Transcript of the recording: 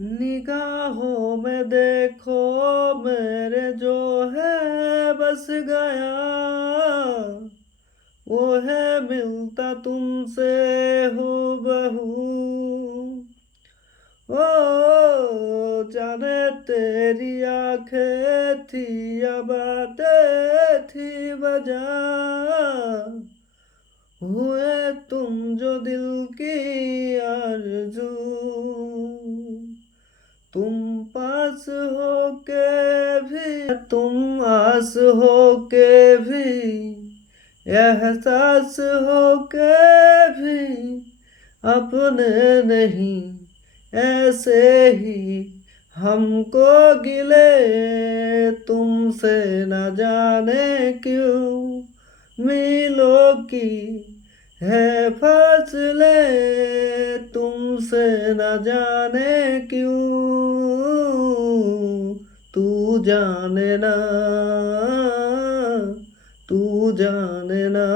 निगाहों में देखो मेरे जो है बस गया, वो है मिलता तुमसे हूबहू। ओ जाने तेरी आंखें थी या बातें थी वजह, हुए तुम जो दिल की आरज़ू। तुम पास हो के भी, तुम आस हो के भी, एहसास हो के भी अपने नहीं, ऐसे ही हमको गिले तुमसे न जाने क्यों। मिलो की है फासले तुमसे न जाने क्यों। तू जाने ना, तू जाने ना।